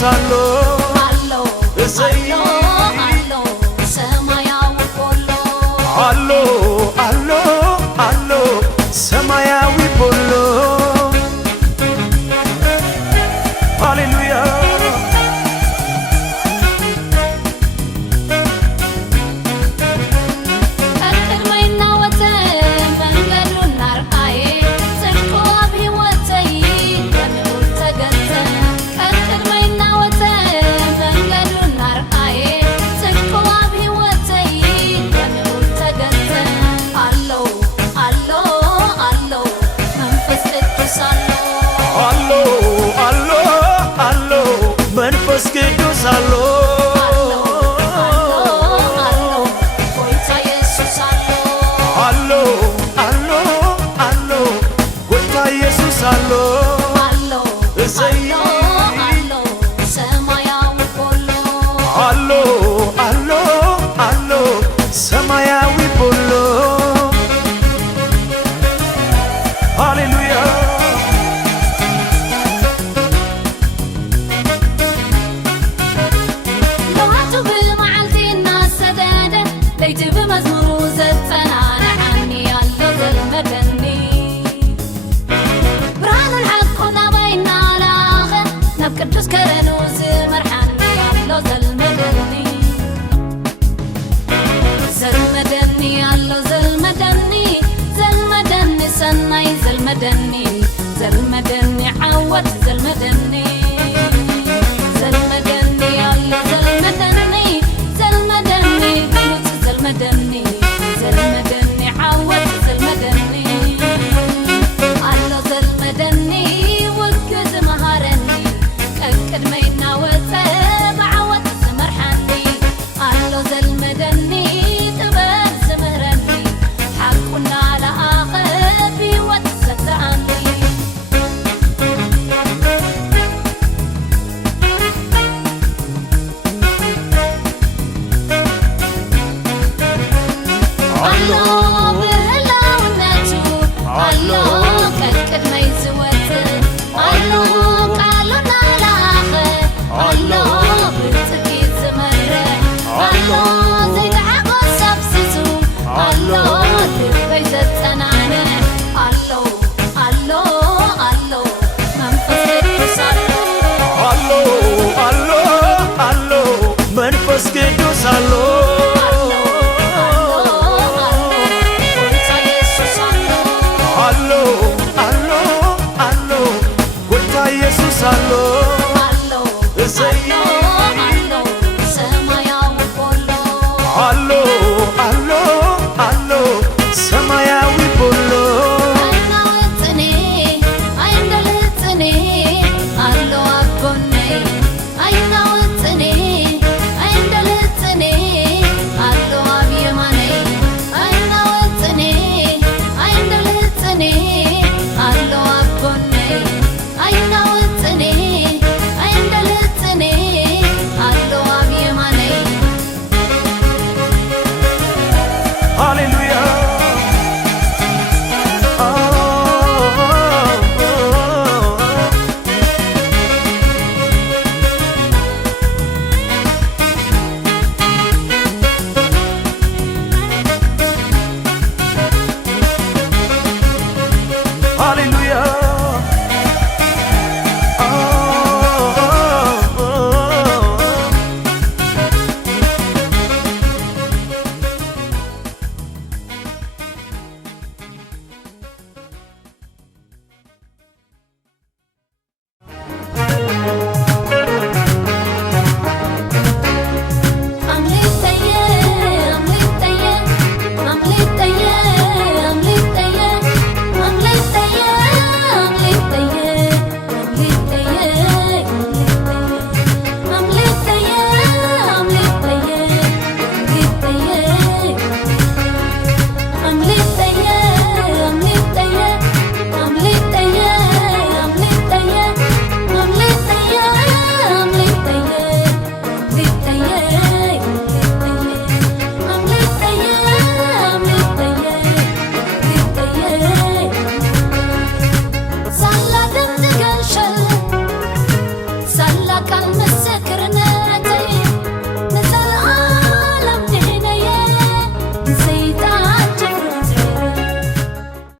ቅዱስ አሎ እሰይ ሰማያዊ ቦሎ አሎ አሎ አሎ ሰማያዊ ቦሎ ሃሌሉያ መንፈስ ቅዱስ አሎ አሎ አሎ አሎ ጌታ ኢየሱስ አሎ እሰይ ሰማያዊ ቦሎ አሎ አሎ አሎ ሰማያዊ ቦሎ ሃሌሉያ ليت بمزمور زتنا عني يالله زلمدني برهان الحق نبينا الآخر نب قدوس كرنوز مرحني يالله زلمدني زلمدني يالله زلمدني زلمدني سناي زلمدني زلمدني عود زلمدني زلمدني يالله زلمدني زلمدني زلمدني زلمدني عود زلمدني الله زلمدني وقد مهارني أكد ما يناوت معود سمرحني الله زلمدني تبان سمهرني حقنا على آخر في وتستعني መንፈስ ቅዱስ አሎ አሎ አሎ አሎ ጌታ ኢየሱስ አሎ እሰይ